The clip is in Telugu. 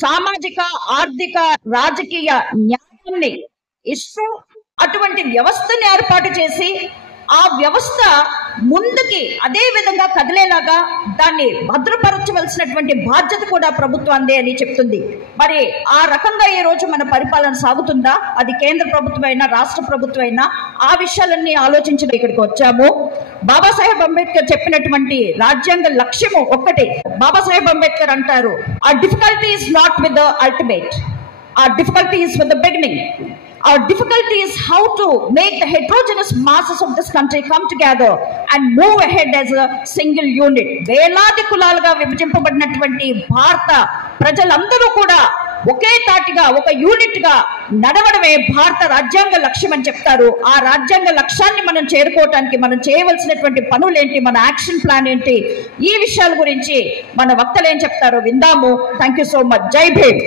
సామాజిక ఆర్థిక రాజకీయ న్యాయాన్ని ఇస్తూ అటువంటి వ్యవస్థని ఏర్పాటు చేసి ఆ వ్యవస్థ ముందుకి అదే విధంగా కదిలేలాగా దాన్ని భద్రపరచవలసినటువంటి బాధ్యత కూడా ప్రభుత్వాందే అని చెప్తుంది. మరి ఆ రకంగా ఈ రోజు మన పరిపాలన సాగుతుందా? అది కేంద్ర ప్రభుత్వం అయినా రాష్ట్ర ప్రభుత్వం అయినా ఆ విషయాలన్నీ ఆలోచించడం ఇక్కడికి వచ్చాము. బాబాసాహెబ్ అంబేద్కర్ చెప్పినటువంటి రాజ్యాంగ లక్ష్యము ఒక్కటే. బాబాసాహెబ్ అంబేద్కర్ అంటారు, ఆ difficulty is not with the ultimate, ఆ difficulty is with the beginning. Our difficulty is how to make the heterogeneous masses of this country come together and move ahead as a single unit. వేలాది కులాలుగా విభజింపబడినటువంటి భారత ప్రజలందరూ కూడా ఒకే తాటిగా ఒక యూనిట్ గా నడవడమే భారత రాజ్యాంగ లక్ష్యం అని చెప్తారు. ఆ రాజ్యాంగ లక్ష్యాన్ని మనం చేరుకోవటానికి మనం చేయవలసినటువంటి పనులు ఏంటి, మన యాక్షన్ ప్లాన్ ఏంటి, ఈ విషయాల గురించి మన వక్తలు ఏం చెప్తారో విందాము. Thank you so much. జై భీమ్.